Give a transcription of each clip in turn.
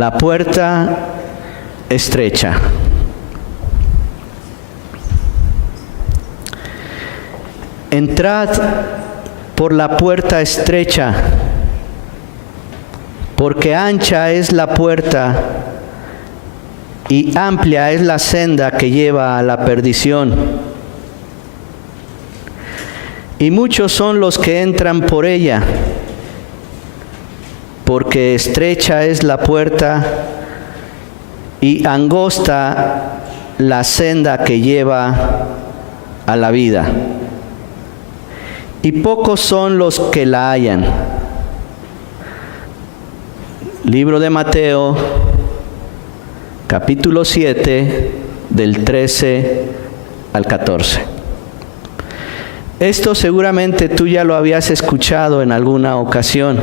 La puerta estrecha. Entrad por la puerta estrecha, porque ancha es la puerta y amplia es la senda que lleva a la perdición. Y muchos son los que entran por ella, porque estrecha es la puerta y angosta la senda que lleva a la vida. Y pocos son los que la hallan. Libro de Mateo, capítulo 7, del 13 al 14. Esto seguramente tú ya lo habías escuchado en alguna ocasión,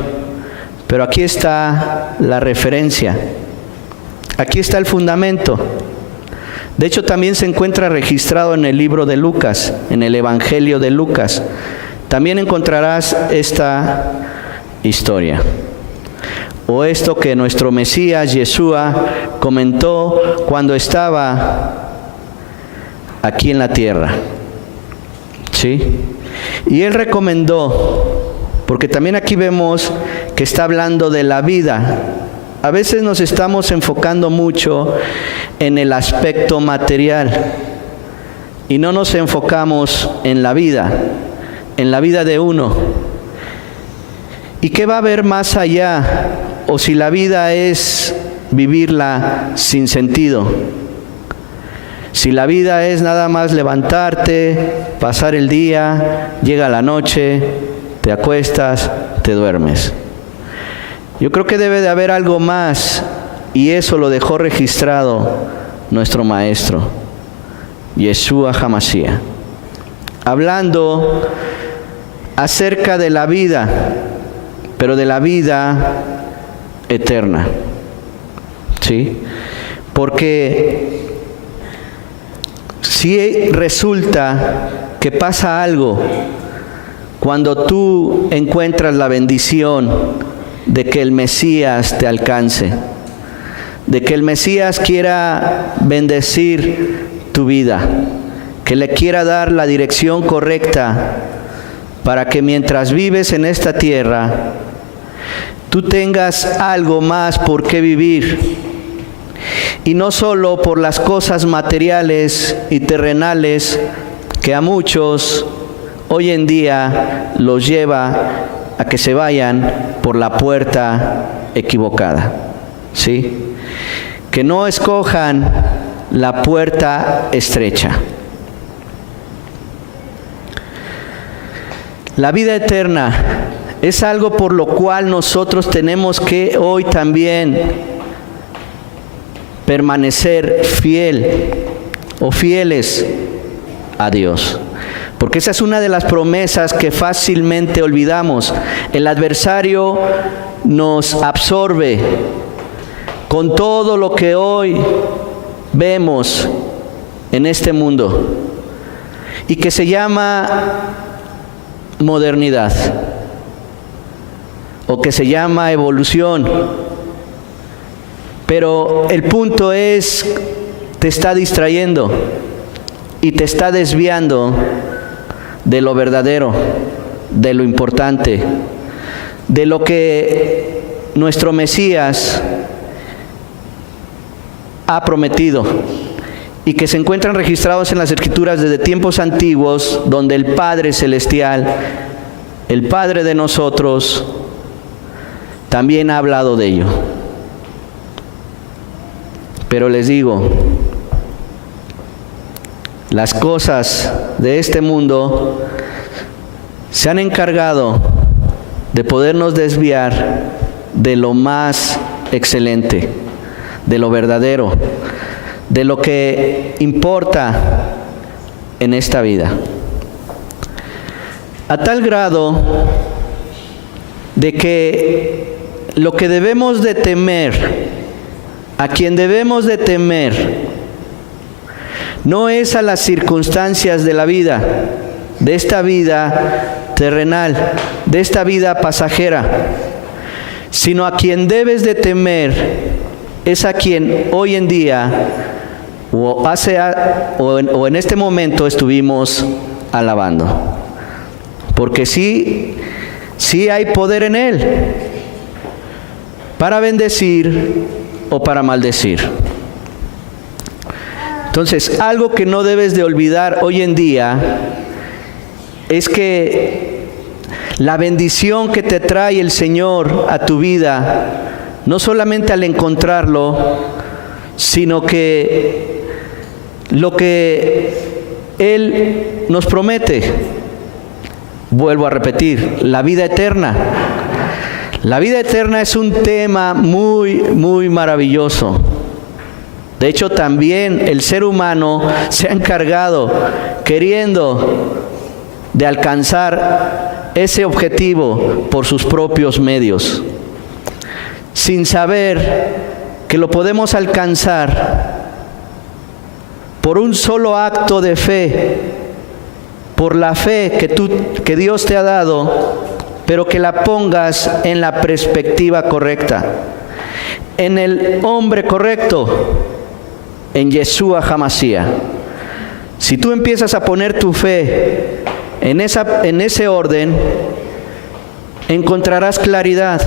pero aquí está la referencia. Aquí está el fundamento. De hecho, también se encuentra registrado en el libro de Lucas, en el Evangelio de Lucas. También encontrarás esta historia. O esto que nuestro Mesías, Yeshua, comentó cuando estaba aquí en la tierra. ¿Sí? Y él recomendó, porque también aquí vemos que está hablando de la vida. A veces nos estamos enfocando mucho en el aspecto material y no nos enfocamos en la vida de uno. ¿Y qué va a haber más allá? O si la vida es vivirla sin sentido. Si la vida es nada más levantarte, pasar el día, llega la noche, te acuestas, te duermes. Yo creo que debe de haber algo más, y eso lo dejó registrado nuestro Maestro, Yeshua HaMashiach, hablando acerca de la vida, pero de la vida eterna. ¿Sí? Porque si resulta que pasa algo cuando tú encuentras la bendición de que el Mesías te alcance, de que el Mesías quiera bendecir tu vida, que le quiera dar la dirección correcta para que mientras vives en esta tierra, tú tengas algo más por qué vivir. Y no solo por las cosas materiales y terrenales que a muchos hoy en día los lleva a que se vayan por la puerta equivocada. ¿Sí? Que no escojan la puerta estrecha. La vida eterna es algo por lo cual nosotros tenemos que hoy también permanecer fiel o fieles a Dios. Porque esa es una de las promesas que fácilmente olvidamos. El adversario nos absorbe con todo lo que hoy vemos en este mundo y que se llama modernidad o que se llama evolución. Pero el punto es, te está distrayendo y te está desviando de lo verdadero, de lo importante, de lo que nuestro Mesías ha prometido y que se encuentran registrados en las Escrituras desde tiempos antiguos, donde el Padre Celestial, el Padre de nosotros, también ha hablado de ello. Pero les digo, las cosas de este mundo se han encargado de podernos desviar de lo más excelente, de lo verdadero, de lo que importa en esta vida. A tal grado de que lo que debemos de temer, a quien debemos de temer, no es a las circunstancias de la vida, de esta vida terrenal, de esta vida pasajera, sino a quien debes de temer es a quien hoy en día o en este momento estuvimos alabando. Porque sí hay poder en Él para bendecir o para maldecir. Entonces, algo que no debes de olvidar hoy en día es que la bendición que te trae el Señor a tu vida, no solamente al encontrarlo, sino que lo que Él nos promete, vuelvo a repetir, la vida eterna. La vida eterna es un tema muy, muy maravilloso. De hecho, también el ser humano se ha encargado, queriendo de alcanzar ese objetivo por sus propios medios, sin saber que lo podemos alcanzar por un solo acto de fe, por la fe que Dios te ha dado, pero que la pongas en la perspectiva correcta, en el hombre correcto, en Yeshua HaMashiach. Si tú empiezas a poner tu fe en ese orden, encontrarás claridad,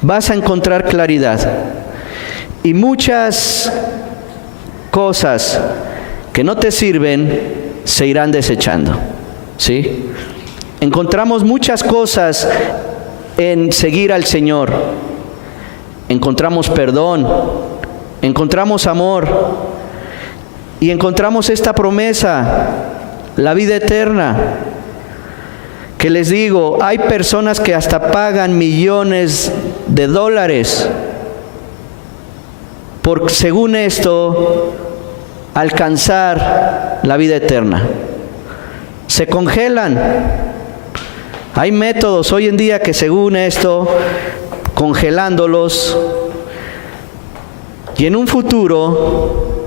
vas a encontrar claridad. Y muchas cosas que no te sirven se irán desechando, ¿sí? Encontramos muchas cosas en seguir al Señor. Encontramos perdón, encontramos amor y encontramos esta promesa, la vida eterna. Que les digo, hay personas que hasta pagan millones de dólares por, según esto, alcanzar la vida eterna. Se congelan. Hay métodos hoy en día que, según esto, congelándolos, y en un futuro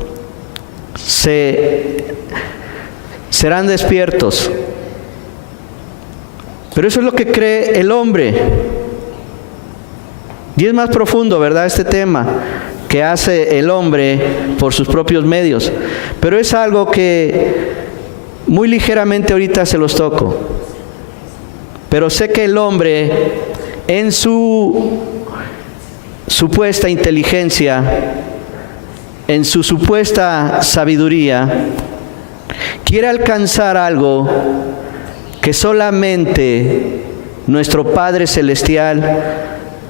serán despiertos. Pero eso es lo que cree el hombre. Y es más profundo, ¿verdad?, este tema que hace el hombre por sus propios medios. Pero es algo que muy ligeramente ahorita se los toco. Pero sé que el hombre, en su supuesta inteligencia, en su supuesta sabiduría, quiere alcanzar algo que solamente nuestro Padre Celestial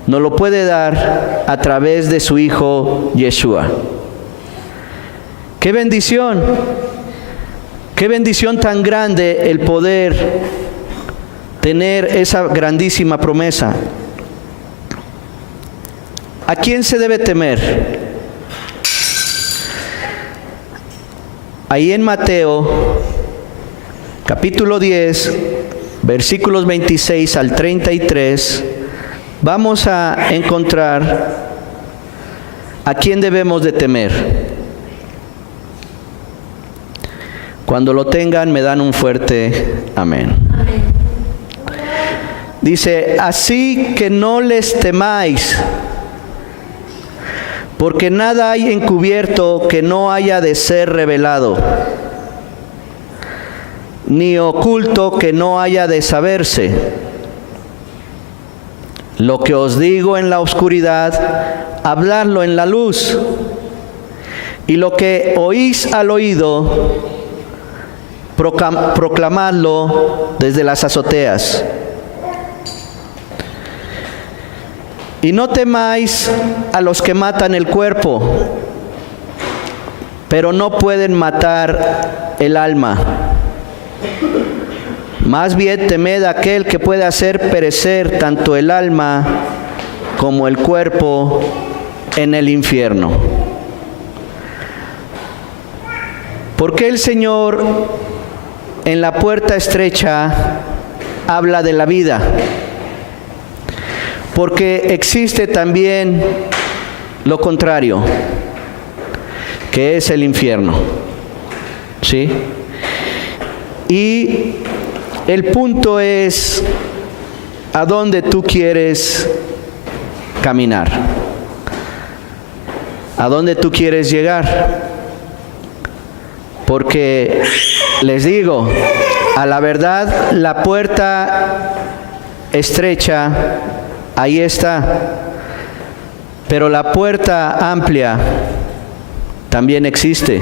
nos lo puede dar a través de su Hijo Yeshua. ¡Qué bendición! ¡Qué bendición tan grande el poder tener esa grandísima promesa! ¿A quién se debe temer? Ahí en Mateo, capítulo 10, versículos 26 al 33, vamos a encontrar a quién debemos de temer. Cuando lo tengan, me dan un fuerte amén. Dice, así que no les temáis, porque nada hay encubierto que no haya de ser revelado, ni oculto que no haya de saberse. Lo que os digo en la oscuridad, habladlo en la luz, y lo que oís al oído, proclamadlo desde las azoteas. Y no temáis a los que matan el cuerpo, pero no pueden matar el alma. Más bien temed a aquel que puede hacer perecer tanto el alma como el cuerpo en el infierno. ¿Por qué el Señor en la puerta estrecha habla de la vida? Porque existe también lo contrario, que es el infierno, ¿sí? Y el punto es a dónde tú quieres caminar. ¿A dónde tú quieres llegar? Porque les digo, a la verdad, la puerta estrecha, ahí está. Pero la puerta amplia también existe.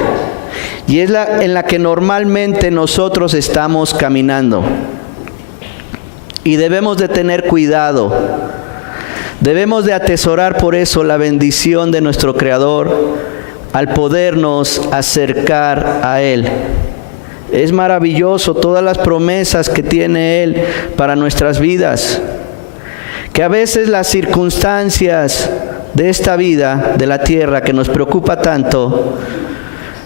Y es en la que normalmente nosotros estamos caminando. Y debemos de tener cuidado. Debemos de atesorar por eso la bendición de nuestro Creador al podernos acercar a Él. Es maravilloso todas las promesas que tiene Él para nuestras vidas. Que a veces las circunstancias de esta vida, de la tierra, que nos preocupa tanto,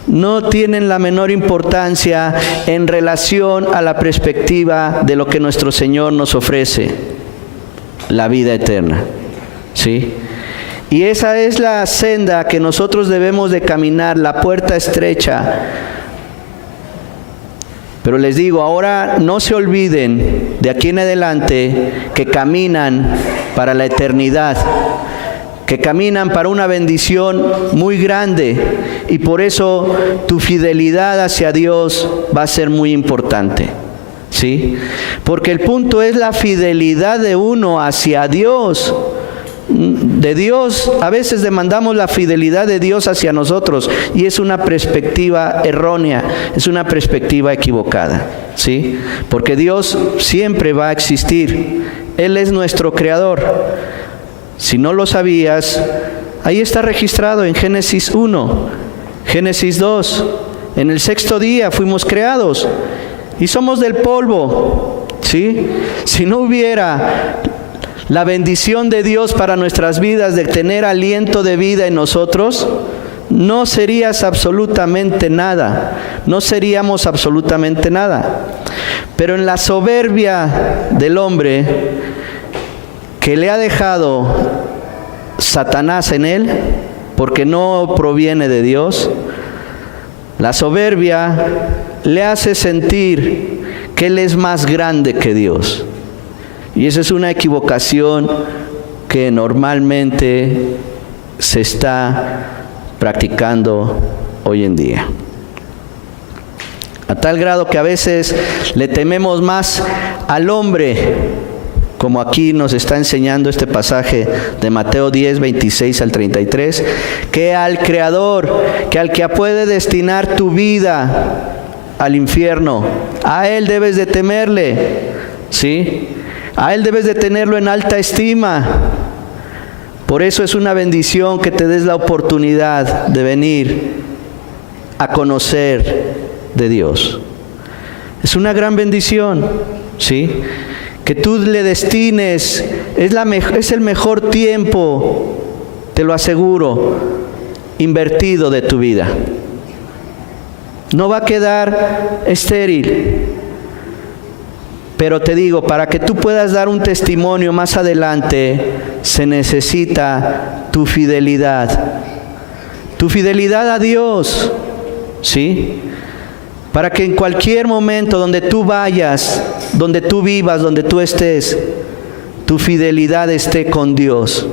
no tienen la menor importancia en relación a la perspectiva de lo que nuestro Señor nos ofrece, la vida eterna. ¿Sí? Y esa es la senda que nosotros debemos de caminar, la puerta estrecha. Pero les digo, ahora no se olviden de aquí en adelante que caminan para la eternidad, que caminan para una bendición muy grande, y por eso tu fidelidad hacia Dios va a ser muy importante. ¿Sí? Porque el punto es la fidelidad de uno hacia Dios. De Dios, a veces demandamos la fidelidad de Dios hacia nosotros, y es una perspectiva errónea, es una perspectiva equivocada, ¿sí? Porque Dios siempre va a existir. Él es nuestro Creador. Si no lo sabías, ahí está registrado en Génesis 1, Génesis 2. En el sexto día fuimos creados y somos del polvo, ¿sí? Si no hubiera la bendición de Dios para nuestras vidas, de tener aliento de vida en nosotros, no serías absolutamente nada, no seríamos absolutamente nada. Pero en la soberbia del hombre que le ha dejado Satanás en él, porque no proviene de Dios, la soberbia le hace sentir que él es más grande que Dios. Y esa es una equivocación que normalmente se está practicando hoy en día. A tal grado que a veces le tememos más al hombre, como aquí nos está enseñando este pasaje de Mateo 10, 26 al 33, que al Creador, que al que puede destinar tu vida al infierno. A Él debes de temerle, ¿sí? A Él debes de tenerlo en alta estima. Por eso es una bendición que te des la oportunidad de venir a conocer de Dios. Es una gran bendición, ¿sí? Que tú le destines, es el mejor tiempo, te lo aseguro, invertido de tu vida. No va a quedar estéril. Pero te digo, para que tú puedas dar un testimonio más adelante, se necesita tu fidelidad a Dios, ¿sí? Para que en cualquier momento donde tú vayas, donde tú vivas, donde tú estés, tu fidelidad esté con Dios.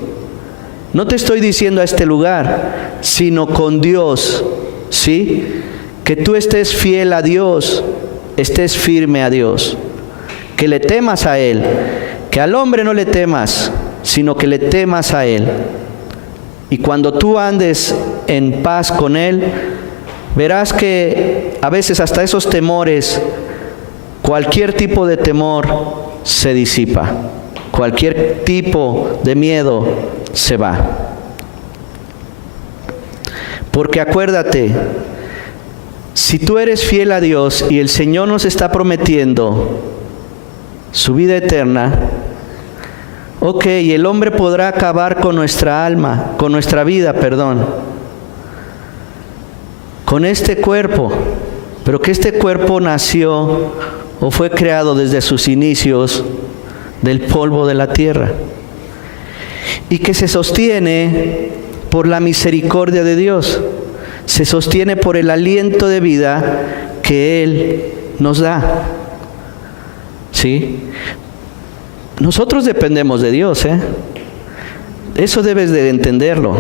No te estoy diciendo a este lugar, sino con Dios, ¿sí? Que tú estés fiel a Dios, estés firme a Dios. Que le temas a Él, que al hombre no le temas, sino que le temas a Él. Y cuando tú andes en paz con Él, verás que a veces hasta esos temores, cualquier tipo de temor se disipa, cualquier tipo de miedo se va. Porque acuérdate, si tú eres fiel a Dios y el Señor nos está prometiendo su vida eterna, ok, el hombre podrá acabar con nuestra alma, con nuestra vida, con este cuerpo, pero que este cuerpo nació o fue creado desde sus inicios del polvo de la tierra, y que se sostiene por la misericordia de Dios, se sostiene por el aliento de vida que Él nos da. ¿Sí? Nosotros dependemos de Dios, ¿eh? Eso debes de entenderlo.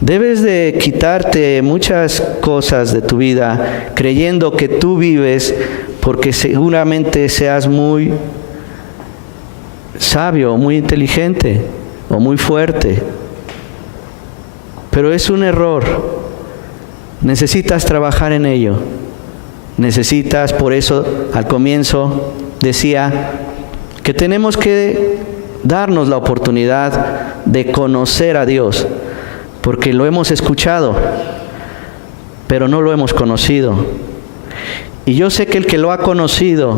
Debes de quitarte muchas cosas de tu vida creyendo que tú vives porque seguramente seas muy sabio, muy inteligente o muy fuerte. Pero es un error. Necesitas trabajar en ello. Necesitas, por eso al comienzo decía que tenemos que darnos la oportunidad de conocer a Dios, porque lo hemos escuchado, pero no lo hemos conocido. Y yo sé que el que lo ha conocido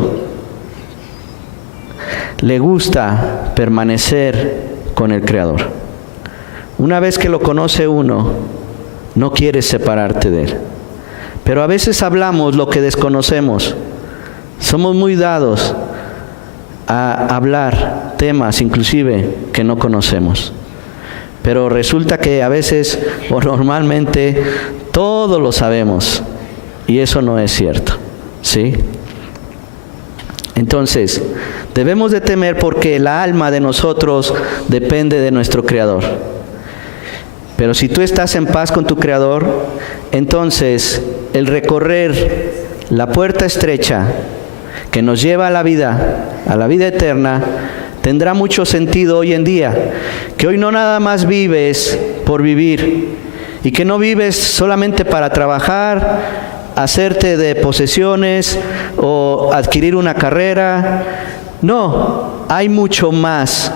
le gusta permanecer con el Creador. Una vez que lo conoce uno, no quieres separarte de Él. Pero a veces hablamos lo que desconocemos. Somos muy dados a hablar temas inclusive que no conocemos. Pero resulta que a veces o normalmente todo lo sabemos y eso no es cierto, ¿sí? Entonces, debemos de temer porque la alma de nosotros depende de nuestro Creador. Pero si tú estás en paz con tu Creador, entonces el recorrer la puerta estrecha que nos lleva a la vida eterna, tendrá mucho sentido hoy en día. Que hoy no nada más vives por vivir y que no vives solamente para trabajar, hacerte de posesiones o adquirir una carrera. No, hay mucho más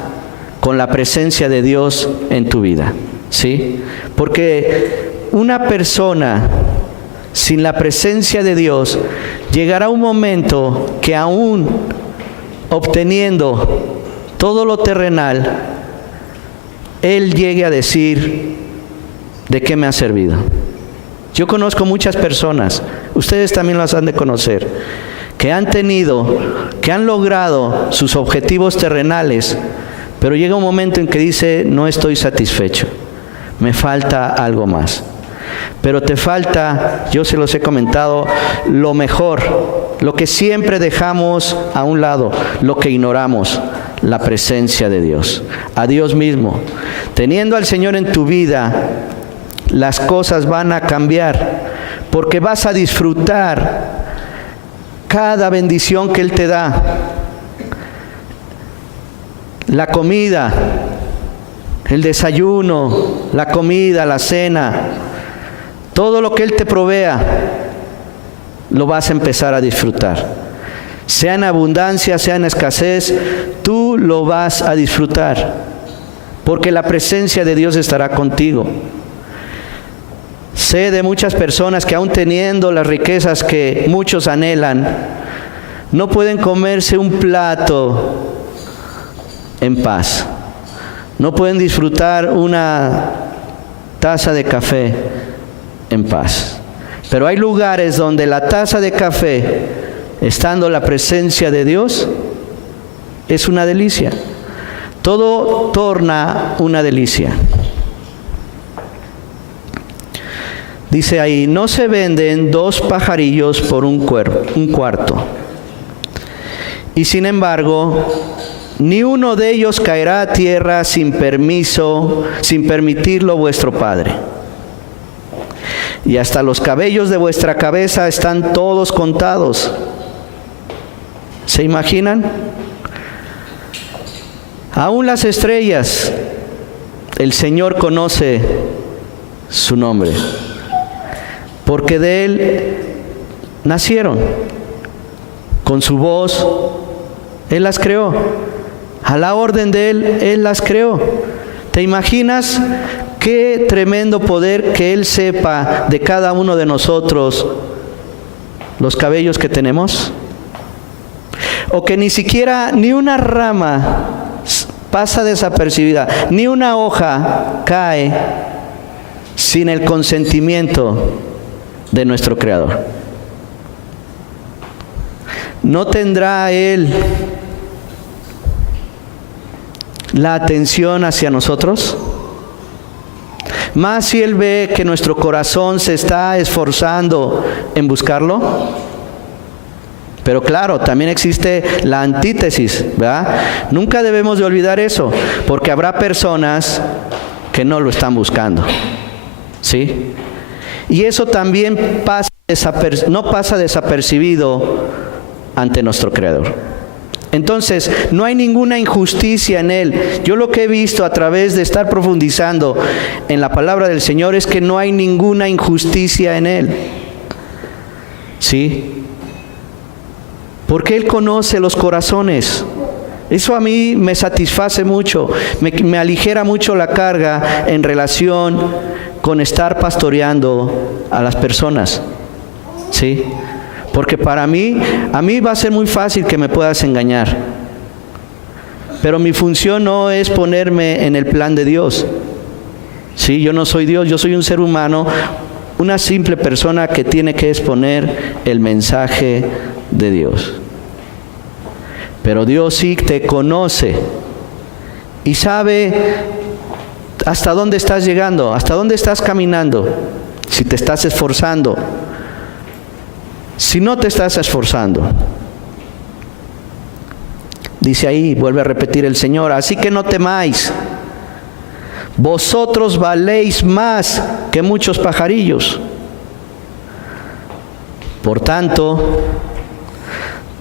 con la presencia de Dios en tu vida, ¿sí? Porque una persona sin la presencia de Dios llegará un momento que aún obteniendo todo lo terrenal, él llegue a decir, ¿de qué me ha servido? Yo conozco muchas personas, ustedes también las han de conocer, que han logrado sus objetivos terrenales, pero llega un momento en que dice, no estoy satisfecho, me falta algo más. Pero te falta, yo se los he comentado, lo mejor, lo que siempre dejamos a un lado, lo que ignoramos, la presencia de Dios, a Dios mismo. Teniendo al Señor en tu vida, las cosas van a cambiar, porque vas a disfrutar cada bendición que Él te da. La comida, el desayuno, la comida, la cena, todo lo que Él te provea, lo vas a empezar a disfrutar. Sea en abundancia, sea en escasez, tú lo vas a disfrutar, porque la presencia de Dios estará contigo. Sé de muchas personas que aún teniendo las riquezas que muchos anhelan, no pueden comerse un plato en paz. No pueden disfrutar una taza de café en paz. Pero hay lugares donde la taza de café, estando la presencia de Dios, es una delicia. Todo torna una delicia. Dice ahí, no se venden 2 pajarillos por un cuarto. Y sin embargo, ni uno de ellos caerá a tierra sin permitirlo vuestro Padre. Y hasta los cabellos de vuestra cabeza están todos contados. ¿Se imaginan? Aún las estrellas, el Señor conoce su nombre, porque de Él nacieron. Con su voz, Él las creó. A la orden de Él las creó. ¿Te imaginas qué tremendo poder que Él sepa de cada uno de nosotros los cabellos que tenemos? O que ni siquiera ni una rama pasa desapercibida, ni una hoja cae sin el consentimiento de nuestro Creador. ¿No tendrá Él la atención hacia nosotros? Más si Él ve que nuestro corazón se está esforzando en buscarlo. Pero claro, también existe la antítesis, ¿verdad? Nunca debemos de olvidar eso, porque habrá personas que no lo están buscando. ¿sí? Y eso también no pasa desapercibido ante nuestro Creador. Entonces, no hay ninguna injusticia en Él. Yo lo que he visto a través de estar profundizando en la palabra del Señor es que no hay ninguna injusticia en Él. ¿Sí? Porque Él conoce los corazones. Eso a mí me satisface mucho, me aligera mucho la carga en relación con estar pastoreando a las personas. ¿Sí? Porque a mí va a ser muy fácil que me puedas engañar. Pero mi función no es ponerme en el plan de Dios. Sí, yo no soy Dios, yo soy un ser humano, una simple persona que tiene que exponer el mensaje de Dios. Pero Dios sí te conoce y sabe hasta dónde estás llegando, hasta dónde estás caminando, si te estás esforzando. Si no te estás esforzando, dice ahí, vuelve a repetir el Señor, así que no temáis, vosotros valéis más que muchos pajarillos. Por tanto,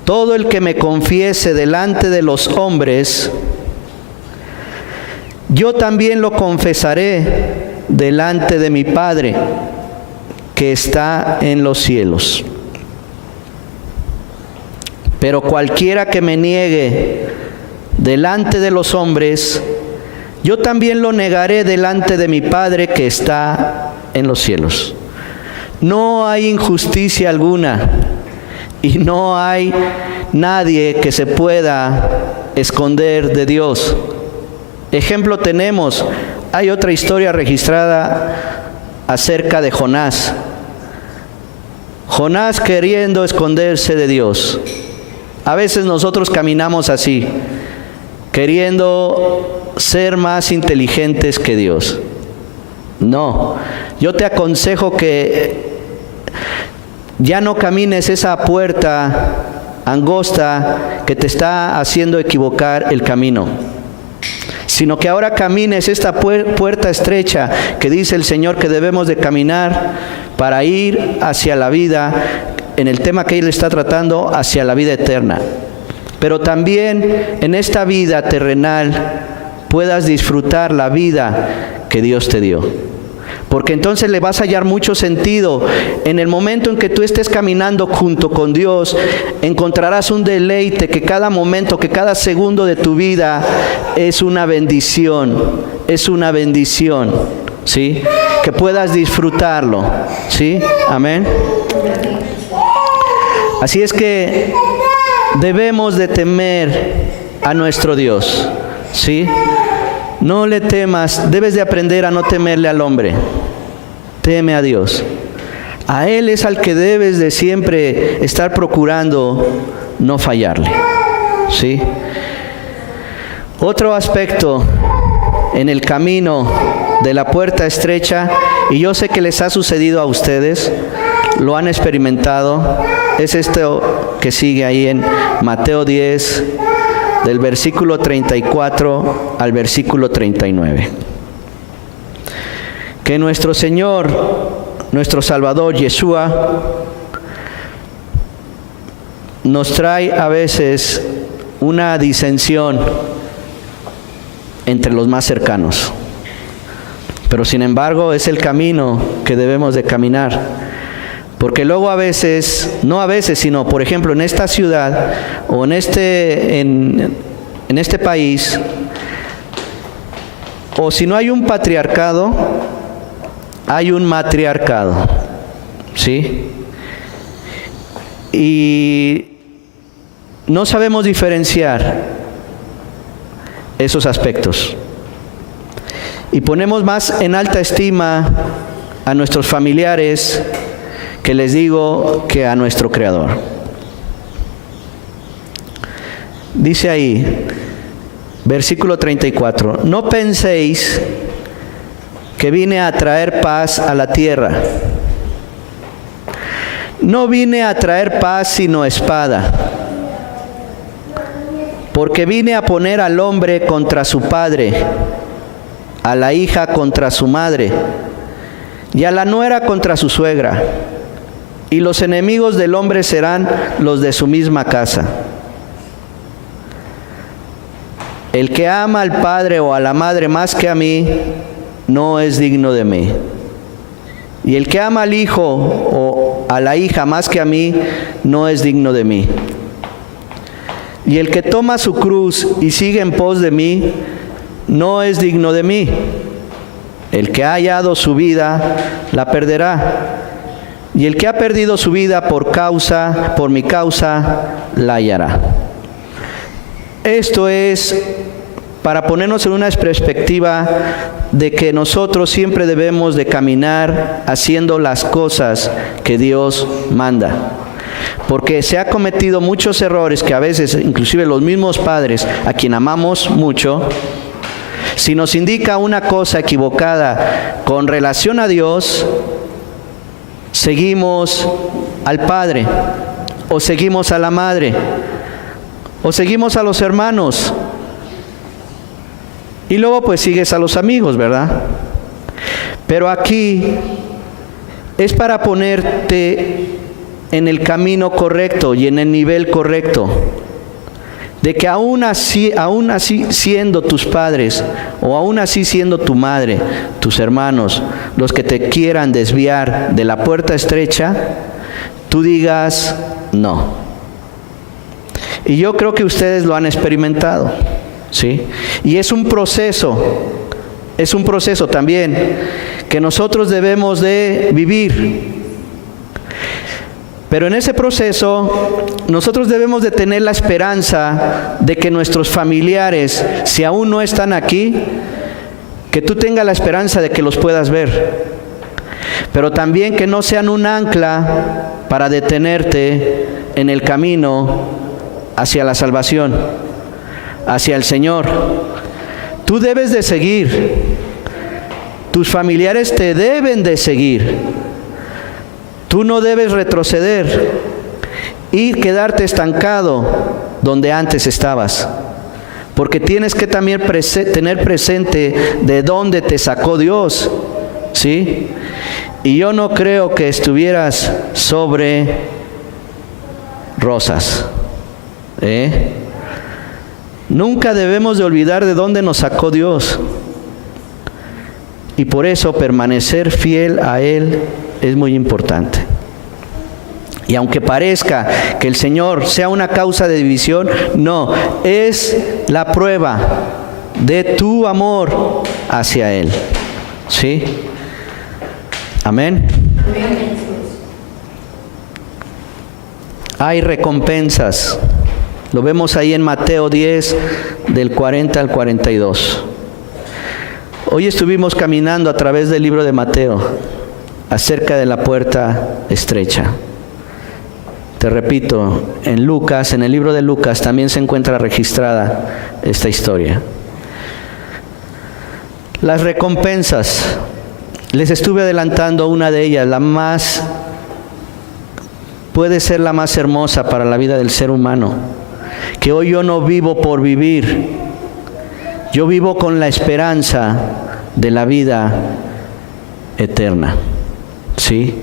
todo el que me confiese delante de los hombres, yo también lo confesaré delante de mi Padre que está en los cielos. Pero cualquiera que me niegue delante de los hombres, yo también lo negaré delante de mi Padre que está en los cielos. No hay injusticia alguna y no hay nadie que se pueda esconder de Dios. Ejemplo tenemos, hay otra historia registrada acerca de Jonás. Jonás queriendo esconderse de Dios. A veces nosotros caminamos así, queriendo ser más inteligentes que Dios. No, yo te aconsejo que ya no camines esa puerta angosta que te está haciendo equivocar el camino, sino que ahora camines esta puerta estrecha que dice el Señor que debemos de caminar para ir hacia la vida, en el tema que Él está tratando, hacia la vida eterna. Pero también en esta vida terrenal puedas disfrutar la vida que Dios te dio. Porque entonces le vas a hallar mucho sentido. En el momento en que tú estés caminando junto con Dios, encontrarás un deleite que cada momento, que cada segundo de tu vida es una bendición. Es una bendición, ¿sí? Que puedas disfrutarlo, ¿sí? Amén. Así es que debemos de temer a nuestro Dios, ¿sí? No le temas, debes de aprender a no temerle al hombre. Teme a Dios. A Él es al que debes de siempre estar procurando no fallarle, ¿sí? Otro aspecto en el camino de la puerta estrecha, y yo sé que les ha sucedido a ustedes, lo han experimentado, es esto que sigue ahí en Mateo 10, del versículo 34 al versículo 39. Que nuestro Señor, nuestro Salvador, Yeshua, nos trae a veces una disensión entre los más cercanos. Pero sin embargo es el camino que debemos de caminar. Porque luego a veces, no a veces, sino por ejemplo en esta ciudad o en este país, o si no hay un patriarcado, hay un matriarcado, ¿sí? Y no sabemos diferenciar esos aspectos. Y ponemos más en alta estima a nuestros familiares, que les digo, que a nuestro Creador. Dice ahí, versículo 34, no penséis que vine a traer paz a la tierra. No vine a traer paz sino espada, porque vine a poner al hombre contra su padre, a la hija contra su madre, y a la nuera contra su suegra, y los enemigos del hombre serán los de su misma casa. El que ama al padre o a la madre más que a mí, no es digno de mí. Y el que ama al hijo o a la hija más que a mí, no es digno de mí. Y el que toma su cruz y sigue en pos de mí, no es digno de mí. El que ha hallado su vida, la perderá. Y el que ha perdido su vida por mi causa, la hallará. Esto es para ponernos en una perspectiva de que nosotros siempre debemos de caminar haciendo las cosas que Dios manda. Porque se ha cometido muchos errores que a veces, inclusive los mismos padres, a quien amamos mucho, si nos indica una cosa equivocada con relación a Dios, seguimos al padre, o seguimos a la madre, o seguimos a los hermanos, y luego pues sigues a los amigos, ¿verdad? Pero aquí es para ponerte en el camino correcto y en el nivel correcto, de que aún así siendo tus padres, o aún así siendo tu madre, tus hermanos, los que te quieran desviar de la puerta estrecha, tú digas no. Y yo creo que ustedes lo han experimentado, ¿sí? Y es un proceso también que nosotros debemos de vivir. Pero en ese proceso, nosotros debemos de tener la esperanza de que nuestros familiares, si aún no están aquí, que tú tengas la esperanza de que los puedas ver. Pero también que no sean un ancla para detenerte en el camino hacia la salvación, hacia el Señor. Tú debes de seguir. Tus familiares te deben de seguir. Tú no debes retroceder y quedarte estancado donde antes estabas, porque tienes que también tener presente de dónde te sacó Dios, ¿sí? Y yo no creo que estuvieras sobre rosas, Nunca debemos de olvidar de dónde nos sacó Dios, y por eso permanecer fiel a Él es muy importante. Y aunque parezca que el Señor sea una causa de división, no, es la prueba de tu amor hacia Él. ¿Sí? Amén. Hay recompensas. Lo vemos ahí en Mateo 10, del 40 al 42. Hoy estuvimos caminando a través del libro de Mateo, acerca de la puerta estrecha. Te repito, en el libro de Lucas también se encuentra registrada esta historia. Las recompensas, les estuve adelantando una de ellas, puede ser la más hermosa para la vida del ser humano, que hoy yo no vivo por vivir, yo vivo con la esperanza de la vida eterna. ¿Sí?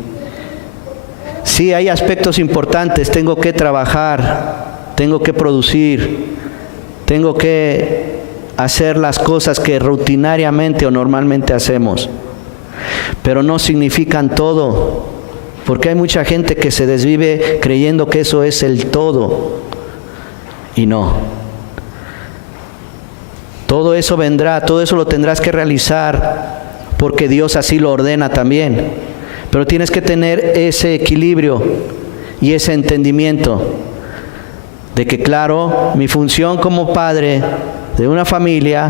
Sí, hay aspectos importantes, tengo que trabajar, tengo que producir, tengo que hacer las cosas que rutinariamente o normalmente hacemos, pero no significan todo, porque hay mucha gente que se desvive creyendo que eso es el todo, y no. Todo eso vendrá, todo eso lo tendrás que realizar, porque Dios así lo ordena también. Pero tienes que tener ese equilibrio y ese entendimiento de que, claro, mi función como padre de una familia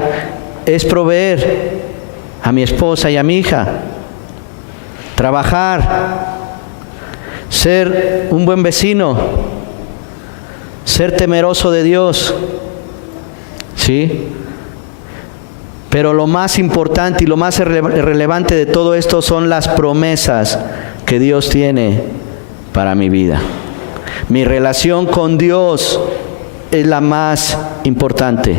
es proveer a mi esposa y a mi hija, trabajar, ser un buen vecino, ser temeroso de Dios, ¿sí? Pero lo más importante y lo más relevante de todo esto son las promesas que Dios tiene para mi vida. Mi relación con Dios es la más importante.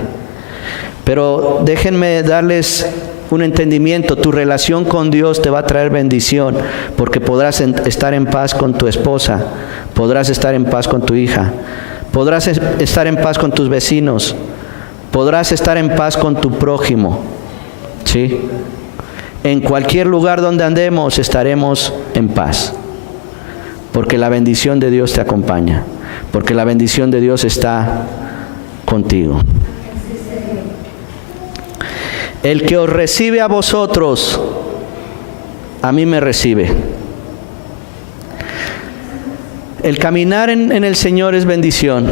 Pero déjenme darles un entendimiento. Tu relación con Dios te va a traer bendición, porque podrás estar en paz con tu esposa, podrás estar en paz con tu hija, podrás estar en paz con tus vecinos, podrás estar en paz con tu prójimo, ¿sí? En cualquier lugar donde andemos estaremos en paz, porque la bendición de Dios te acompaña, porque la bendición de Dios está contigo. El que os recibe a vosotros, a mí me recibe. El caminar en el Señor es bendición.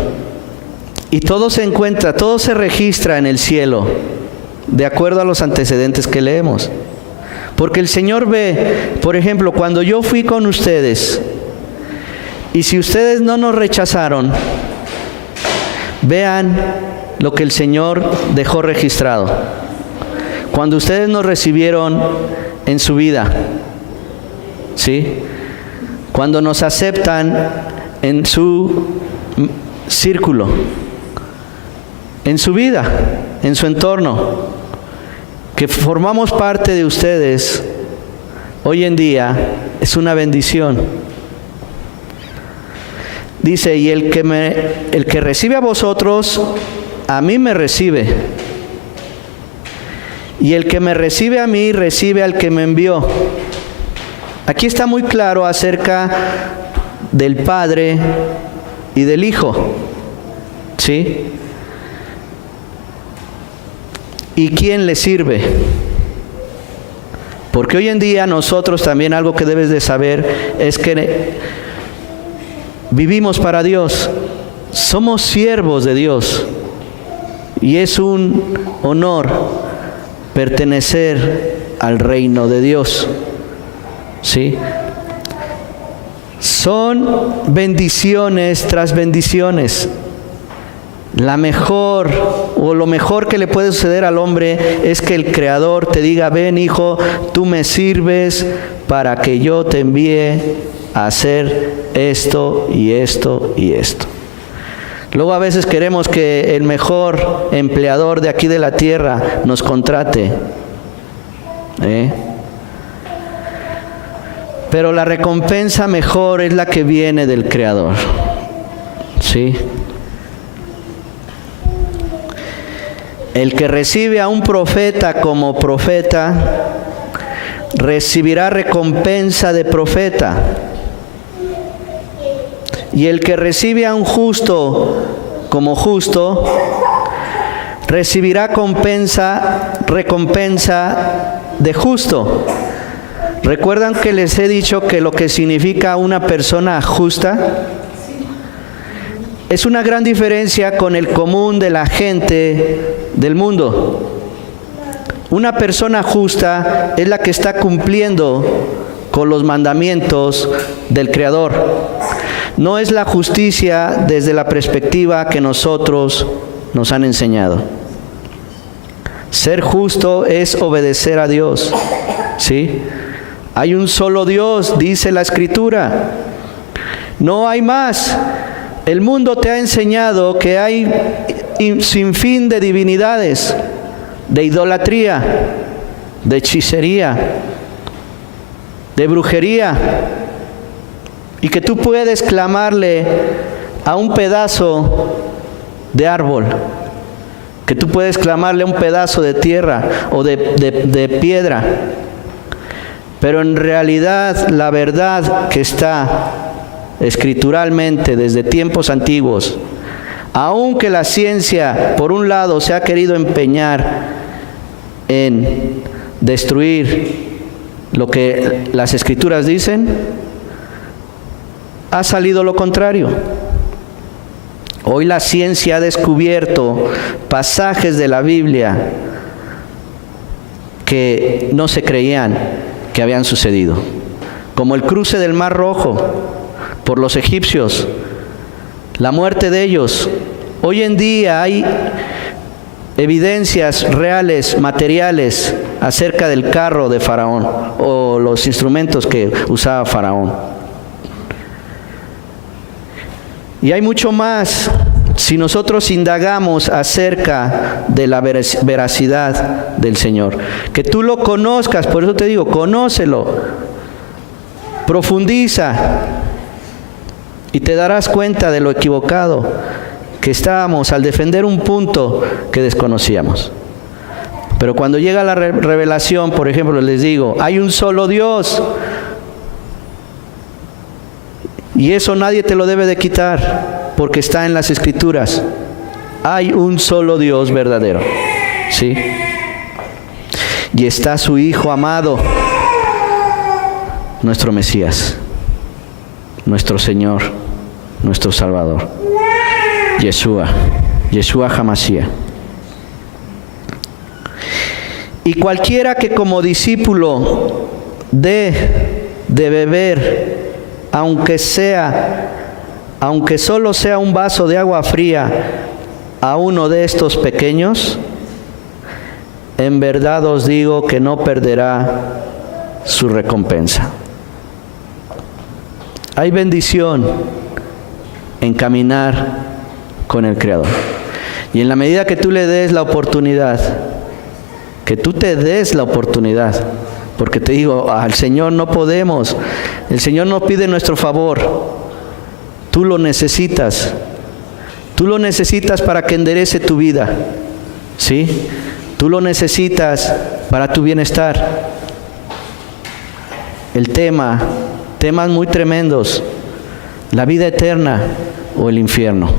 Y todo se encuentra, todo se registra en el cielo, de acuerdo a los antecedentes que leemos. Porque el Señor ve, por ejemplo, cuando yo fui con ustedes, y si ustedes no nos rechazaron, vean lo que el Señor dejó registrado. Cuando ustedes nos recibieron en su vida, ¿sí? Cuando nos aceptan en su círculo, en su vida, en su entorno, que formamos parte de ustedes, hoy en día es una bendición. Dice, y el que recibe a vosotros, a mí me recibe. Y el que me recibe a mí, recibe al que me envió. Aquí está muy claro acerca del Padre y del Hijo, ¿sí? ¿Y quién le sirve? Porque hoy en día nosotros también, algo que debes de saber es que vivimos para Dios, somos siervos de Dios, y es un honor pertenecer al reino de Dios, ¿sí? Son bendiciones tras bendiciones. La mejor o lo mejor que le puede suceder al hombre es que el Creador te diga, ven hijo, tú me sirves para que yo te envíe a hacer esto y esto y esto. Luego a veces queremos que el mejor empleador de aquí de la tierra nos contrate, pero la recompensa mejor es la que viene del Creador, ¿sí? El que recibe a un profeta como profeta, recibirá recompensa de profeta. Y el que recibe a un justo como justo, recibirá recompensa de justo. ¿Recuerdan que les he dicho que lo que significa una persona justa? Es una gran diferencia con el común de la gente del mundo. Una persona justa es la que está cumpliendo con los mandamientos del Creador. No es la justicia desde la perspectiva que nosotros nos han enseñado. Ser justo es obedecer a Dios, ¿sí? Hay un solo Dios, dice la Escritura. No hay más. El mundo te ha enseñado que hay sinfín de divinidades, de idolatría, de hechicería, de brujería, y que tú puedes clamarle a un pedazo de árbol, que tú puedes clamarle a un pedazo de tierra o de piedra, pero en realidad la verdad que está escrituralmente desde tiempos antiguos, aunque la ciencia por un lado se ha querido empeñar en destruir lo que las Escrituras dicen, ha salido lo contrario. Hoy la ciencia ha descubierto pasajes de la Biblia que no se creían que habían sucedido, como el cruce del Mar Rojo por los egipcios, la muerte de ellos. Hoy en día hay evidencias reales, materiales, acerca del carro de Faraón o los instrumentos que usaba Faraón. Y hay mucho más, si nosotros indagamos acerca de la veracidad del Señor. Que tú lo conozcas, por eso te digo, conócelo, profundiza y te darás cuenta de lo equivocado que estábamos al defender un punto que desconocíamos. Pero cuando llega la revelación, por ejemplo, les digo, hay un solo Dios. Y eso nadie te lo debe de quitar, porque está en las Escrituras. Hay un solo Dios verdadero, ¿sí? Y está su Hijo amado, nuestro Mesías, nuestro Señor, nuestro Salvador, Yeshua HaMashiach. Y cualquiera que como discípulo dé de beber, aunque solo sea un vaso de agua fría, a uno de estos pequeños, en verdad os digo que no perderá su recompensa. Hay bendición en caminar con el Creador. Y en la medida que tú le des la oportunidad, que tú te des la oportunidad, porque te digo, al Señor no podemos, el Señor no pide nuestro favor, tú lo necesitas para que enderece tu vida, ¿sí? Tú lo necesitas para tu bienestar. Temas muy tremendos, la vida eterna o el infierno,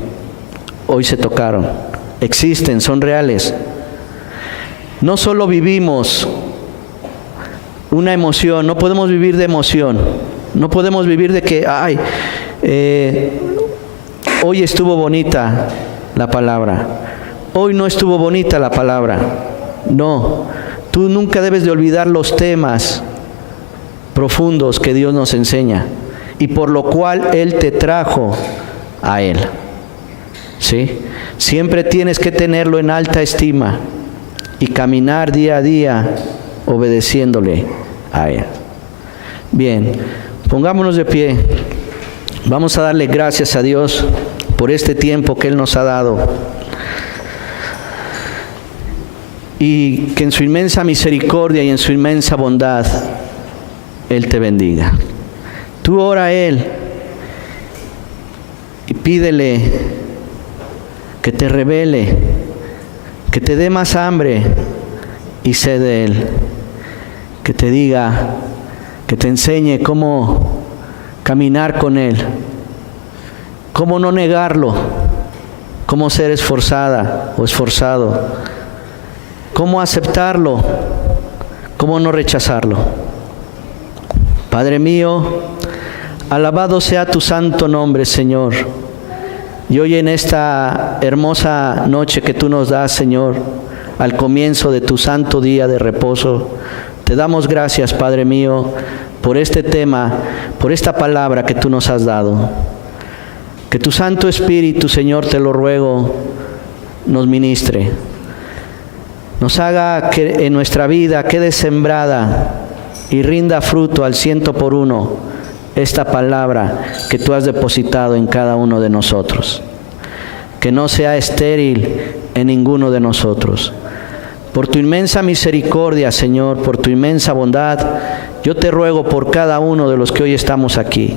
hoy se tocaron, existen, son reales. No solo vivimos una emoción, no podemos vivir de emoción, no podemos vivir de que, hoy estuvo bonita la palabra, hoy no estuvo bonita la palabra. No, tú nunca debes de olvidar los temas profundos que Dios nos enseña y por lo cual Él te trajo a Él, ¿sí? Siempre tienes que tenerlo en alta estima y caminar día a día obedeciéndole a Él. Bien, pongámonos de pie. Vamos a darle gracias a Dios por este tiempo que Él nos ha dado. Y que en su inmensa misericordia y en su inmensa bondad Él te bendiga. Tú ora a Él y pídele que te revele, que te dé más hambre y sed de Él, que te diga, que te enseñe cómo caminar con Él, cómo no negarlo, cómo ser esforzada o esforzado, cómo aceptarlo, cómo no rechazarlo. Padre mío, alabado sea tu santo nombre, Señor. Y hoy en esta hermosa noche que tú nos das, Señor, al comienzo de tu santo día de reposo, te damos gracias, Padre mío, por este tema, por esta palabra que tú nos has dado. Que tu Santo Espíritu, Señor, te lo ruego, nos ministre. Nos haga que en nuestra vida quede sembrada y rinda fruto al 100% esta palabra que tú has depositado en cada uno de nosotros. Que no sea estéril en ninguno de nosotros. Por tu inmensa misericordia, Señor, por tu inmensa bondad, yo te ruego por cada uno de los que hoy estamos aquí,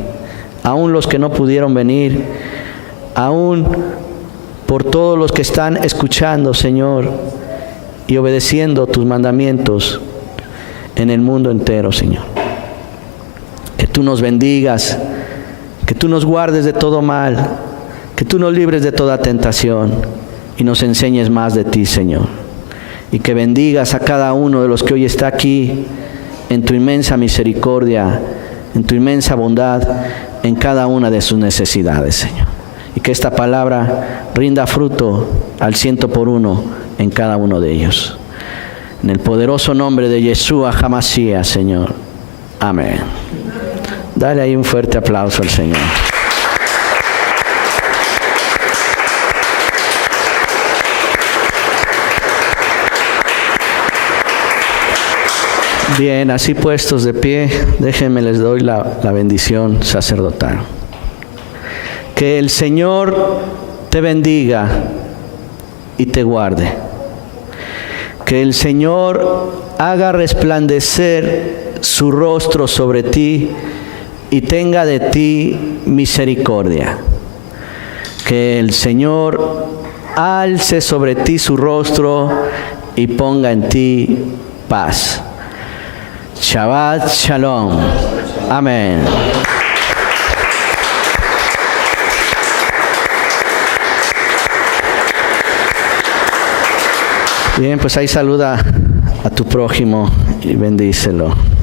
aún los que no pudieron venir, aún por todos los que están escuchando, Señor, y obedeciendo tus mandamientos en el mundo entero, Señor. Que tú nos bendigas, que tú nos guardes de todo mal, que tú nos libres de toda tentación y nos enseñes más de ti, Señor. Y que bendigas a cada uno de los que hoy está aquí en tu inmensa misericordia, en tu inmensa bondad, en cada una de sus necesidades, Señor. Y que esta palabra rinda fruto al 100% en cada uno de ellos. En el poderoso nombre de Yeshua HaMashiach, Señor. Amén. Dale ahí un fuerte aplauso al Señor. Bien, así puestos de pie, déjenme les doy la bendición sacerdotal. Que el Señor te bendiga y te guarde. Que el Señor haga resplandecer su rostro sobre ti y tenga de ti misericordia. Que el Señor alce sobre ti su rostro y ponga en ti paz. Shabbat Shalom. Amén. Bien, pues ahí saluda a tu prójimo y bendícelo.